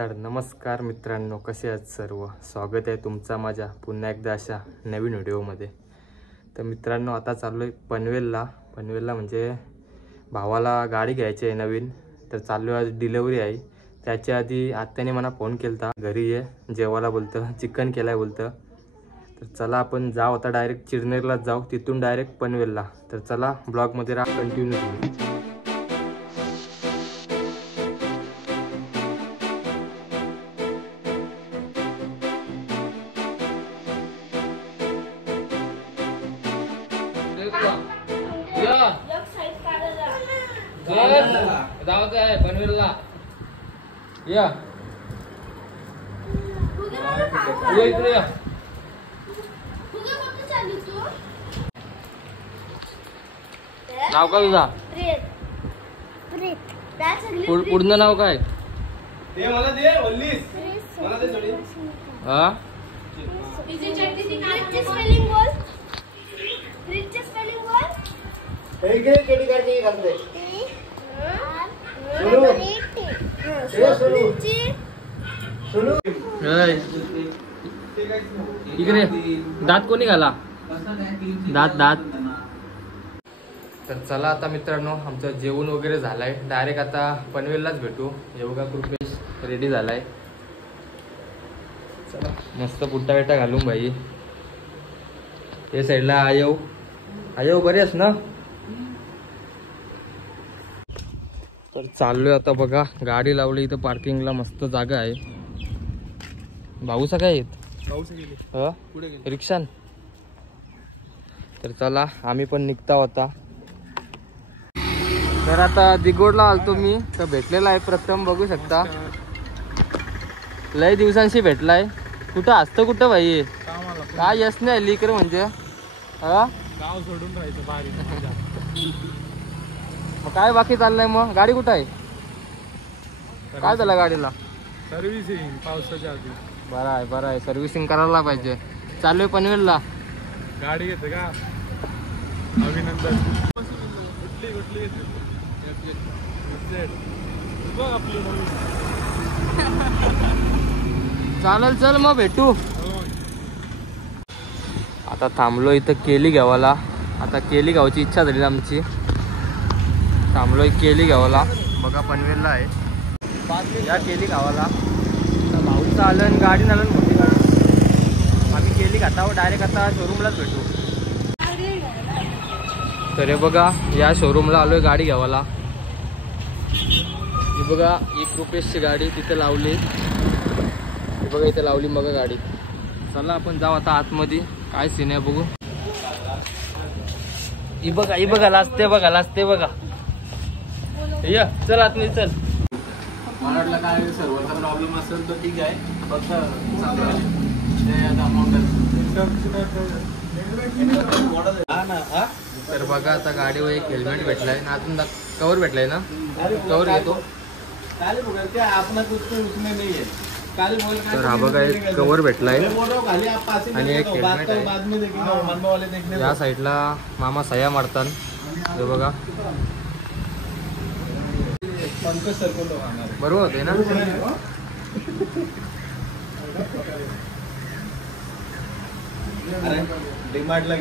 तर नमस्कार मित्रांनो, कसे आहात सर्व. स्वागत आहे तुमचा माझ्या पुन्हा एकदा अशा नवीन व्हिडिओमध्ये. तर मित्रांनो, आता चाललो आहे पनवेलला म्हणजे भावाला गाडी घ्यायची आहे नवीन. तर चाललो आज डिलेवरी आहे. त्याच्या आधी आत्याने मला फोन केला, घरी ये जेवायला बोलतं, चिकन केलं आहे बोलतं. तर चला आपण जाऊ आता, डायरेक्ट चिरनेरलाच जाऊ, तिथून डायरेक्ट पनवेलला. तर चला ब्लॉगमध्ये राहा, कंटिन्यू करू. जाऊ आहे पनवेलला या इकडे या. नाव काय तुझा? पूर्ण नाव काय? हा इकडे दात कोणी घाला? दात. तर चला आता मित्रांनो, आमचं जेवण वगैरे झालंय. डायरेक्ट आता पनवेललाच भेटू. योगा कृपेश रेडी झालाय. चला मस्त पुट्टा बिट्टा घालून भाई. हे साईडला आयो बरी आहेस ना? तर चाललोय आता बघा, गाडी लावली इथं पार्किंगला, मस्त जागा आहे. भाऊसा काय येत रिक्षान. तर चला आम्ही पण निघता होता. तर आता दिगोडला आलतो मी, तर भेटलेला आहे प्रथम, बघू शकता. लय दिवसांशी भेटलाय. कुठं असतं कुठं भाई, काय यश नाही लिकर म्हणजे गाव सोडून राहायचं भारी. मग काय बाकी चाललंय? मग गाडी कुठं आहे? काय झालं गाडीला? सर्व्हिसिंग पावसाच्या आधी. बरं आहे सर्व्हिसिंग करायला पाहिजे. चालू आहे पनवेलला. गाडी घेते का अभिनंदन? कुठली आपली चालेल, चल मग भेटू. आता थांबलो इथं केली गावाला. आता केली गावची इच्छा झाली आमची. थांबलोय केली गावाला, बघा पनवेलला आहे या केली गावाला. तर भाऊचं आलं आणि गाडी आलं मोठी गाडी. आम्ही केली घाटावर डायरेक्ट आता शोरूमलाच भेटू. तर हे बघा, या शोरूमला आलोय गाडी घ्यावाला. ही बघा, 1 रुपयाची गाडी तिथे लावली. ही बघा इथे लावली बघा गाडी. चला आपण जाऊ आता आतमध्ये, काय सीन आहे बघू. ही बघा लाजते बघा. या चल आतमध्ये चल. मला वाटलं काय सर्व्हरचा प्रॉब्लेम असेल तर ठीक आहे, फक्त तर बघा आता गाडीवर एक हेल्मेट भेटलाय ना, अजून कवर भेटलाय ना, कवर घेतो. तर हा बघा एक कवर भेटलाय आणि एक हेल्मेट आहे. या साईडला मामा सह्या मारतात. हे बघा बरोबर होते ना.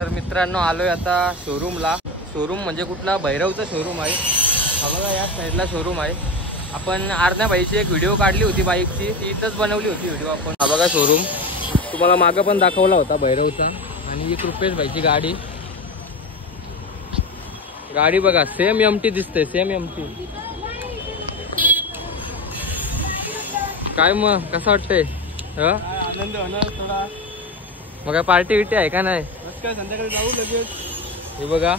तर मित्रांनो आलोय आता शोरूमला. शोरूम म्हणजे कुठला? भैरवचा शोरूम आहे. हा बघा या साईडला शोरूम आहे. आपण अर्ध्या बाईची एक व्हिडिओ काढली होती बाईकची, ती इथंच बनवली होती व्हिडिओ आपण. हा बघा शोरूम, तुम्हाला मागं पण दाखवला होता भैरवचा. आणि 1 रुपयाच बाईची गाडी बघा, सेम एमटी दिसते, सेम एमटी. काय मग कसं वाटतंय? आनंद होणार थोडा. मग काय पार्टी विटी आहे का नाही? काय संध्याकाळी जाऊ लगेच. हे बघा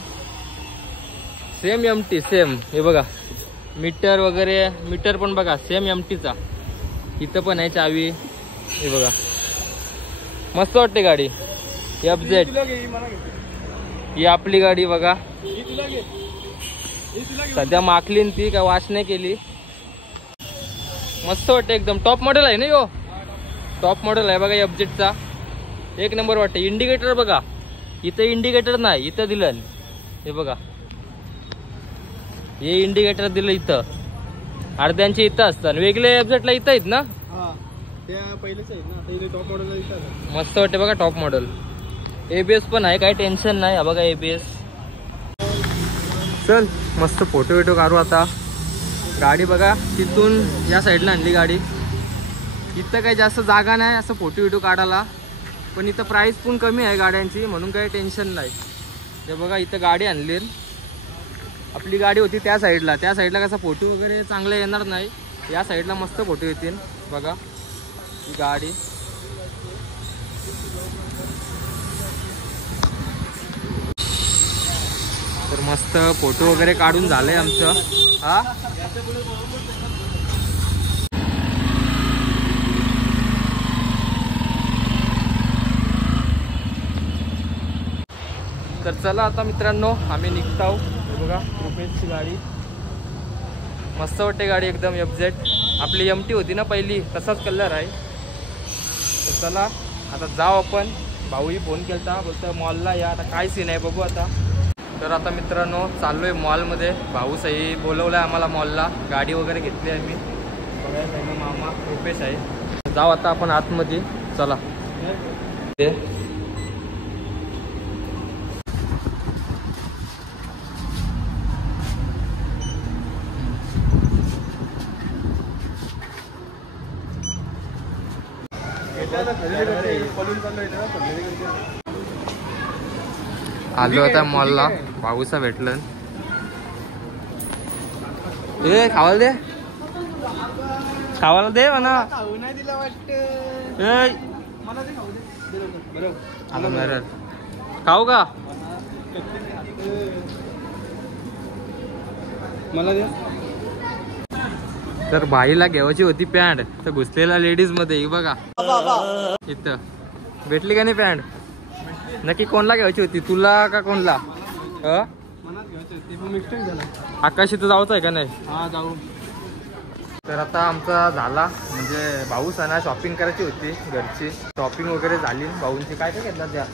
सेम एमटी सेम. हे बघा मीटर वगैरे, मीटर पण बघा सेम एमटीचा. इथं पण आहे चावी. हे बघा मस्त वाटते गाडी. FZ ही आपली गाडी बघा. सध्या माखलीन ती काय वाश नाही केली. मस्त वाटते एकदम. टॉप मॉडेल आहे ना यो, टॉप मॉडेल आहे बघा FZचा. एक नंबर वाटते. इंडिकेटर बघा, इथं इंडिकेटर नाही, इथं दिलं. हे बघा हे इंडिकेटर दिलं इथं, अर्ध्यांचे इथं असतात, वेगळे FZ ला इथं आहेत ना. त्या पहिलेच आहेत ना, आता टॉप मॉडेल मस्त वाटते बघा टॉप मॉडेल. ABS पण आहे, काही टेन्शन नाही. हा बघा ABS. चल मस्त फोटो बिटो काढू आता. गाडी बघा तिथून या साईडला आणली गाडी. इथं काही जास्त जागा नाही असं फोटो बिटो काढायला, पण इथं प्राईस पण कमी आहे गाड्यांची, म्हणून काही टेन्शन नाही. हे बघा इथं गाडी आणली. आपली गाडी होती त्या साईडला कसा फोटो वगैरे चांगले येणार नाही. या साईडला मस्त फोटो येतील. बघा ही गाडी. तर मस्त फोटो वगैरे काढून झालंय आमचं. हा तर चला आता मित्रांनो आम्ही निघतो. बघा रुपेशची गाडी मस्त वाटते. गाडी एकदम FZ. आपली MT होती ना पहिली, तसाच कलर आहे. तर चला आता जाऊ आपण. भाऊही फोन केलता, बोलतो मॉलला या. आता काय सीन आहे बघू आता. तर आता मित्रांनो चाललोय मॉलमध्ये. भाऊ सही बोलवलं आहे आम्हाला मॉलला. गाडी वगैरे घेतली आहे मी. बघायला सही मामा रुपेश आहे. जाऊ आता आपण आतमध्ये. चला आलो आता मॉलला. भाऊसा भेटलं. ए खावायला दे, खावायला दे म्हणा. खाऊ का मला द्या. तर भाईला घ्यायची होती पॅन्ट, तर घुसलेला लेडीज मध्ये. बघा इथं भेटली का नाही पॅन्ट. नक्की कोणला घ्यायची होती, तुला का कोणला. आकाश इथं जाऊच आहे का नाही. हा जाऊ. तर आता आमचा झाला म्हणजे भाऊ सणा शॉपिंग करायची होती घरची. शॉपिंग वगैरे झाली भाऊंची. काय काय घेतला त्या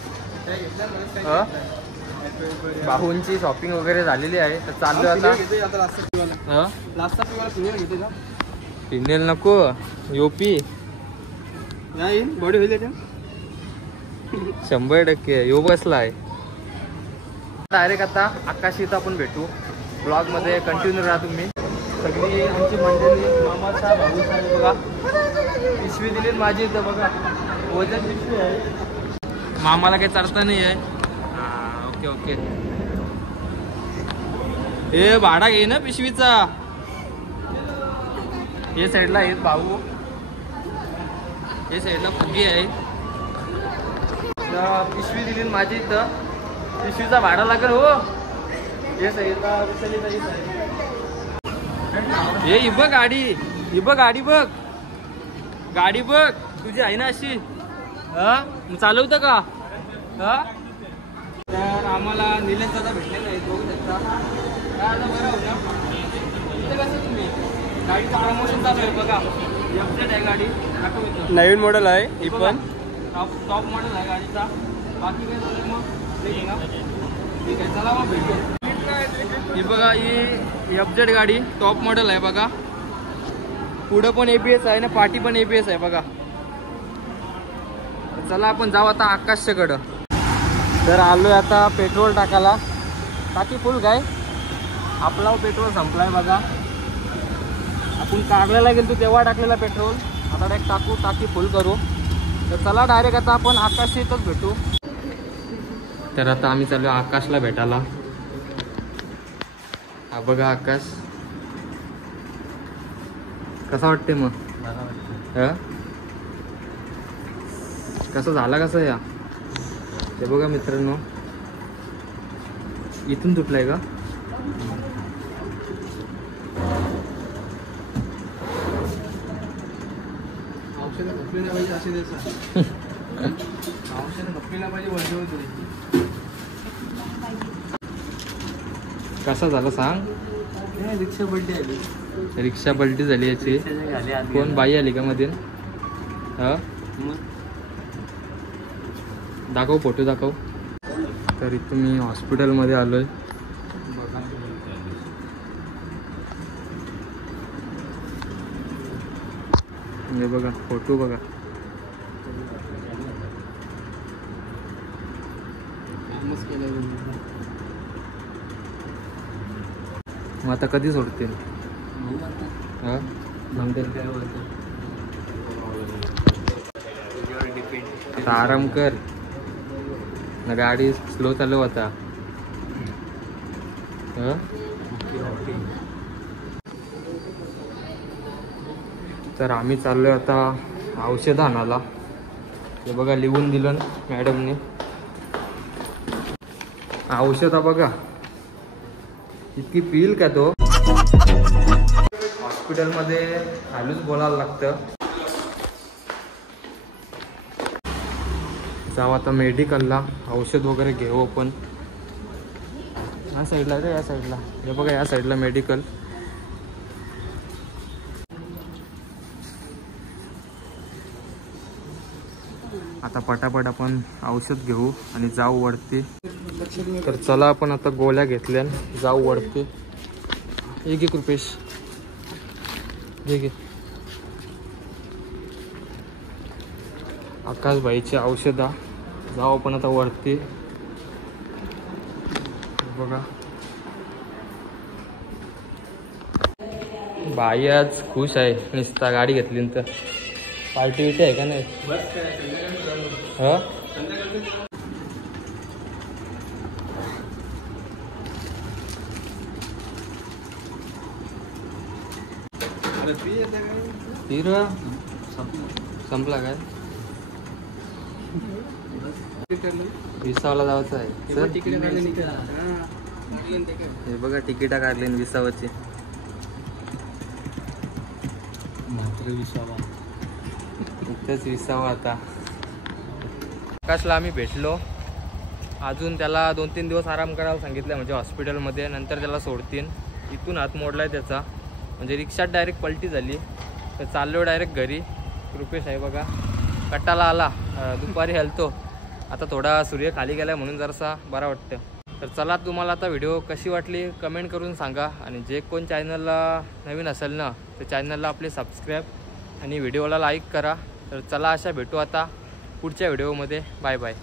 भाऊंची शॉपिंग वगैरे झालेली आहे. तर चाललो आता. फिनेल नको योपी बॉडी होईल 100% यो बसला आहे. डायरेक्ट आता आकाशीत आपण भेटू. ब्लॉग मध्ये कंटिन्यू राहा तुम्ही. सगळी आमची मंडळी मामाचा भाऊचा बघा. पिशवी दिली माझी इथं बघा. वजन पिशवी आहे. मामाला काही चढता नाही आहे. Okay okay. हे भाडा घे ना पिशवीचा. हे साईडला आहेत भाऊ, हे साईडला फुगी आहे. पिशवी दिली माझी इथं. पिशवीचा भाडा लागेल हो. हे साईडला हे ही बघ गाडी. ही बघ गाडी बघ. गाडी बघ तुझी आहे ना अशी. चालवतं का. तर आम्हाला निलेश दादा भेटलेला आहे. बघू शकता. इथं कसं तुम्ही गाडीचं प्रमोशन चालू आहे बघा. FZ आहे गाडी. नवीन मॉडेल आहे ही पण. टॉप मॉडेल आहे गाडीचा. बाकी काय झालं मग ठीक आहे. चला मग भेटू. ही बघा ही FZ गाडी टॉप मॉडेल आहे बघा. पुढं पण ABS आहे ना, पाठी पण ABS आहे बघा. चला आपण जाऊ आता आकाशच्याकडं. तर आलोय आता पेट्रोल टाकायला. टाकी फुल काय आपला पेट्रोल संपलाय बघा. आपण काढलेला गेलो तेव्हा टाकलेला पेट्रोल. आता डायरेक्ट टाकू, टाकी फुल करू. तर चला डायरेक्ट आता आपण आकाशीतच भेटू. तर आता आम्ही चालू आकाशला भेटायला. हा बघा आकाश कसा वाटते मग. कसं झाला कसं या. ते बघा मित्रांनो इथून तुटलाय का. कसा झाला सांग. रिक्षा पलटी आली. रिक्षा पलटी झाली याची. कोण बाई आली का मध्ये. दाखव फोटो दाखव. तर इथं मी हॉस्पिटलमध्ये आलोय. हे बघा फोटो बघा. मग आता कधी सोडतील? हा आता आराम कर ना, गाडी स्लो चालव आता. तर आम्ही चाललोय आता औषध आणायला. हे बघा लिहून दिलं मॅडमने औषध. बघा इतकी पिल का तो. हॉस्पिटलमध्ये हॅलूच बोलायला लागतं. जाऊ आता मेडिकलला औषध वगैरे घेऊ आपण. या साईडला रे, या साईडला. हे बघा या साईडला मेडिकल. आता पटापट आपण औषध घेऊ आणि जाऊ वरती. तर चला आपण आता गोळ्या घेतल्या, जाऊ वरती. एक एक रुपेश घे. आकाशबाईची औषधा. जाऊ आपण आता वरती. बघा बाई आज खुश आहे नुसता गाडी घेतली तर. पार्टी विटी आहे का नाही? हा संपला काय? विसावला जायचं आहे सर. हे बघा तिकीटा काढली विसावाची. इथंच विसावा. आता आकाशला आम्ही भेटलो. अजून त्याला 2-3 दिवस आराम करायला सांगितलं म्हणजे हॉस्पिटलमध्ये. नंतर त्याला सोडतील. इथून हात मोडलाय त्याचा, म्हणजे रिक्षात डायरेक्ट पलटी झाली. तर चाललो डायरेक्ट घरी. रुपेश आहे बघा कट्टाला आला. दुपारी हलतो. आता थोडा सूर्य खाली गेलाय म्हणून जरासा बरा वाटतं. तर चला तुम्हाला आता व्हिडिओ कशी वाटली कमेंट करून सांगा. आणि जे कोण चॅनलला नवीन असेल ना तर चॅनलला आपले सबस्क्राईब आणि व्हिडिओला लाईक करा. तर चला अशा भेटू आता पुढच्या व्हिडिओमध्ये. Bye bye.